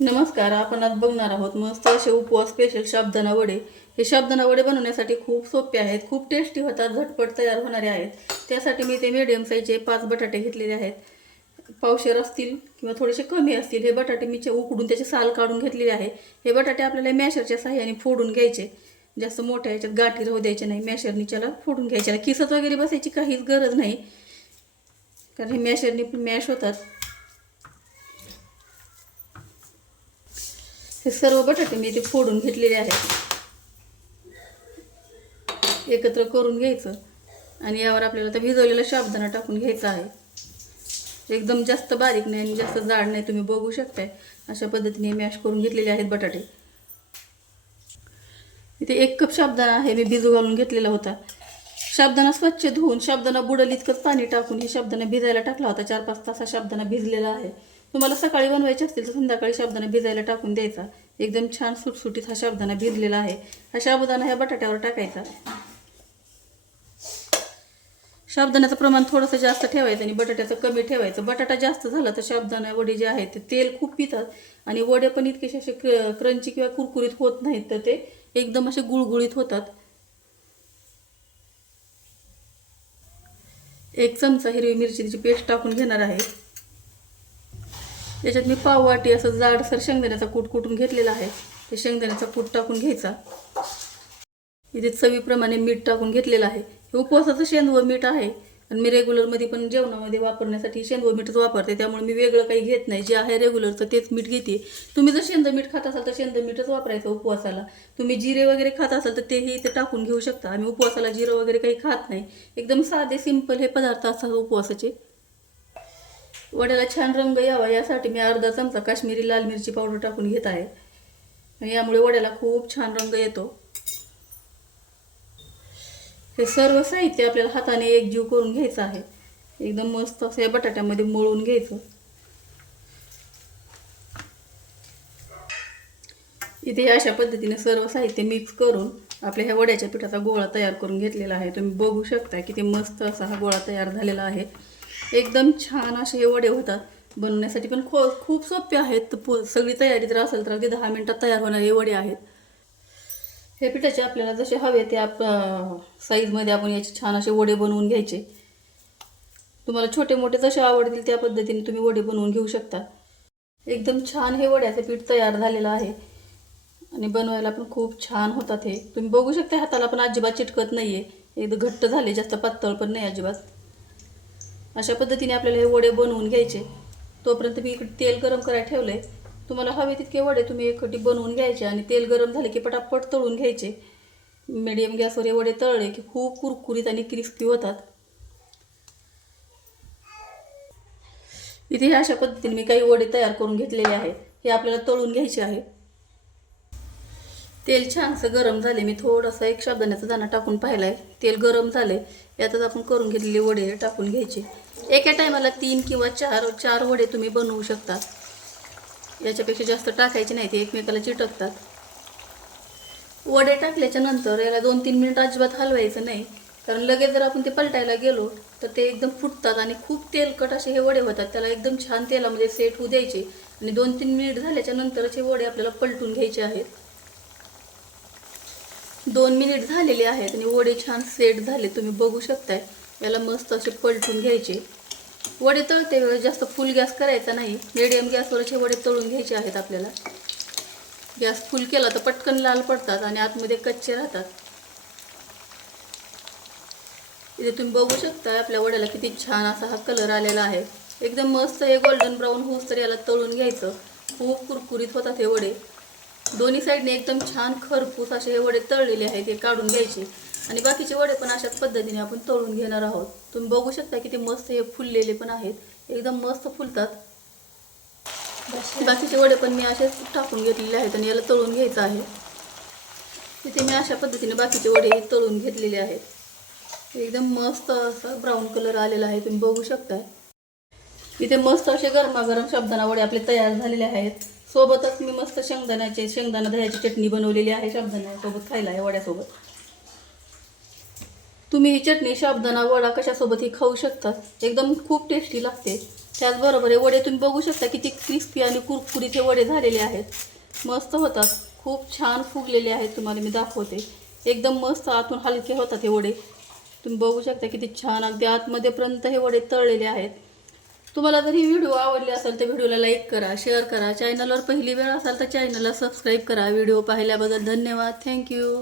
नमस्कार. आपण आज बघणार आहोत मस्त असे उपवास स्पेशल साबुदाणा वडे. हे साबुदाणा वडे बनवण्यासाठी खूप सोपे आहेत, खूप टेस्टी होतात, झटपट तयार होणारे आहेत. त्यासाठी मी ते मीडियम साईजचे 5 बटाटे घेतलेले आहेत. पावशेर असतील किंवा थोडेसे कमी असतील. हे बटाटे मी उकडून त्याचे साल काढून घेतलेले आहे. हे बटाटे आपल्याला मॅशरच्या साहाय्याने फोडून घ्यायचे. जास्त मोठ्या याच्यात गाठी राहू द्यायचे नाही. मॅशरनी त्याला फोडून घ्यायचे. किसत वगैरे बसायची काहीच गरज नाही, कारण हे मॅशरनी मॅश होतात. हे सर्व बटाटे मी ते फोडून घेतलेले आहेत. एकत्र करून घ्यायचं आणि यावर आपल्याला तर भिजवलेला साबुदाणा टाकून घ्यायचा आहे. एकदम जास्त बारीक नाही आणि जास्त जाड नाही. तुम्ही बघू शकताय अशा पद्धतीने मॅश करून घेतलेले आहेत बटाटे. इथे 1 कप साबुदाणा आहे, मी भिजू घालून घेतलेला होता. साबुदाणा स्वच्छ धुवून साबुदाणा बुडेल इतकंच पाणी टाकून हे साबुदाणा भिजायला टाकला होता. 4-5 तास साबुदाणा भिजलेला आहे. तुम्हाला सकाळी बनवायचे असतील तर संध्याकाळी साबुदाणा भिजायला टाकून द्यायचा. एकदम छान सुटसुटीत हा साबुदाणा भिजलेला आहे. हा साबुदाणा ह्या बटाट्यावर टाकायचा. साबुदाण्याचं प्रमाण थोडंसं जास्त ठेवायचं आणि बटाट्याचं कमी ठेवायचं. बटाटा जास्त झाला तर साबुदाणा वडे जे आहेत ते तेल खूप पितात आणि वडे पण इतकेसे असे क्रंची किंवा कुरकुरीत होत नाहीत, तर ते एकदम असे गुळगुळीत होतात. 1 चमचा हिरवी मिरचीची पेस्ट टाकून घेणार आहे. याच्यात मी पाव वाटी असं जाडसर शेंगदाण्याचा कूट कुटून घेतलेला आहे. ते शेंगदाण्याचा कूट टाकून घ्यायचा. इथे चवीप्रमाणे मीठ टाकून घेतलेलं आहे. हे उपवासाचं शेंदवं मीठ आहे आणि मी रेग्युलरमध्ये पण जेवणामध्ये वापरण्यासाठी शेंदवं मीठच वापरते. त्यामुळे मी वेगळं काही घेत नाही. जे आहे रेग्युलरचं तेच मीठ घेते. तुम्ही जर शेंदं मीठ खात असाल तर शेंदं मीठच वापरायचं उपवासाला. तुम्ही जिरे वगैरे खात असाल तर तेही इथे टाकून घेऊ शकता. आम्ही उपवासाला जिरं वगैरे काही खात नाही. एकदम साधे सिंपल हे पदार्थ असतात उपवासाचे. वड्याला छान रंग यावा यासाठी मी अर्धा चमचा काश्मीरी लाल मिरची पावडर टाकून घेत आहे आणि यामुळे वड्याला खूप छान रंग येतो. हे सर्व साहित्य आपल्याला हाताने एकजीव करून घ्यायचं आहे. एकदम मस्त असं या बटाट्यामध्ये मळून घ्यायचं. इथे अशा पद्धतीने सर्व साहित्य मिक्स करून आपल्या ह्या वड्याच्या पिठाचा गोळा तयार करून घेतलेला आहे. तुम्ही बघू शकता किती मस्त असा हा गोळा तयार झालेला आहे. एकदम छान असे हे वडे होतात. बनवण्यासाठी पण खूप सोपे आहेत. सगळी तयारी जर असेल तर अगदी 10 मिनिटात तयार होणारे हे वडे आहेत. हे पिठाचे आपल्याला जसे हवे त्या साईजमध्ये आपण याचे छान असे वडे बनवून घ्यायचे. तुम्हाला छोटे मोठे जसे आवडतील त्या पद्धतीने तुम्ही वडे बनवून घेऊ शकता. एकदम छान हे वड्याचे पीठ तयार झालेलं आहे आणि बनवायला पण खूप छान होतात. हे तुम्ही बघू शकता हाताला पण अजिबात चिटकत नाही आहे. एकदम घट्ट झाले, जास्त पातळ पण नाही अजिबात. अशा पद्धतीने आपल्याला हे वडे बनवून घ्यायचे. तोपर्यंत मी इकडे तेल गरम करायला ठेवलं आहे. तुम्हाला हवे तितके वडे तुम्ही एकखटी बनवून घ्यायचे आणि तेल गरम झाले की पटापट तळून घ्यायचे. मीडियम गॅसवर हे वडे तळले की खूप कुरकुरीत आणि क्रिस्पी होतात. इथे अशा पद्धतीने मी काही वडे तयार करून घेतलेले आहे. हे आपल्याला तळून घ्यायचे आहे. तेल छानसं गरम झाले. मी थोडासा 1 साबुदाण्याचा दाणा टाकून पाहिला आहे. तेल गरम झाले. यातच आपण करून घेतलेले वडे टाकून घ्यायचे. एका टायमाला 3 किंवा 4 वडे तुम्ही बनवू शकता. याच्यापेक्षा जास्त टाकायचे नाही, ते एकमेकाला चिटकतात. वडे टाकल्याच्या नंतर याला 2-3 मिनिट अजिबात हलवायचं नाही, कारण लगेच जर आपण ते पलटायला गेलो तर ते एकदम फुटतात आणि खूप तेलकट असे हे वडे होतात. त्याला एकदम छान तेलामध्ये सेट होऊ द्यायचे आणि 2-3 मिनिट झाल्याच्या नंतरच हे वडे आपल्याला पलटून घ्यायचे आहेत. 2 मिनिट झालेले आहेत आणि वडे छान सेट झाले. तुम्ही बघू शकताय. याला मस्त असे पलटून घ्यायचे. वडे तळते वेळेस जास्त फुल गॅस करायचा नाही. मीडियम गॅसवरचे वडे तळून घ्यायचे आहेत आपल्याला. गॅस फुल केला तर पटकन लाल पडतात आणि आतमध्ये कच्चे राहतात. इथे तुम्ही बघू शकता आपल्या वड्याला किती छान असा हा कलर आलेला आहे. एकदम मस्त हे गोल्डन ब्राऊन होऊस तर याला तळून घ्यायचं. खूप कुरकुरीत होतात हे वडे. दोन्ही साईडने एकदम छान खरपूस असे हे वडे तळलेले आहेत. हे काढून घ्यायचे आणि बाकीचे वडे पण अशाच पद्धतीने आपण तळून घेणार आहोत. तुम्ही बघू शकता किती मस्त हे फुललेले पण आहेत. एकदम मस्त फुलतात. बाकीचे वडे पण मी असेच टाकून घेतलेले आहेत आणि याला तळून घ्यायचं आहे. इथे मी अशा पद्धतीने बाकीचे वडे तळून घेतलेले आहेत. एकदम मस्त असा ब्राऊन कलर आलेला आहे. तुम्ही बघू शकताय. इथे मस्त असे गरमागरम साबुदाणा वडे आपले तयार झालेले आहेत. सोबतच मी मस्त शेंगदाणा दह्याची चटणी बनवलेली आहे साबुदाण्यासोबत खायला आहे वड्यासोबत. तुम्ही ही चटणी साबुदाणा वडा कशासोबतही खाऊ शकता. एकदम खूप टेस्टी लागते. त्याचबरोबर हे वडे तुम्ही बघू शकता किती क्रिस्पी आणि कुरकुरीत हे वडे झालेले आहेत. मस्त होतात, खूप छान फुगलेले आहेत. तुम्हाला मी दाखवते, एकदम मस्त आतून हलके होतात हे वडे. तुम्ही बघू शकता किती छान अगदी आतमध्येपर्यंत हे वडे तळलेले आहेत. तुम्हाला जर ही व्हिडिओ आवडली असेल तर व्हिडिओला लाईक करा, शेअर करा. चॅनलवर पहिली वेळ असाल तर चॅनलला सबस्क्राईब करा. व्हिडिओ पाहिल्याबद्दल धन्यवाद. थँक्यू.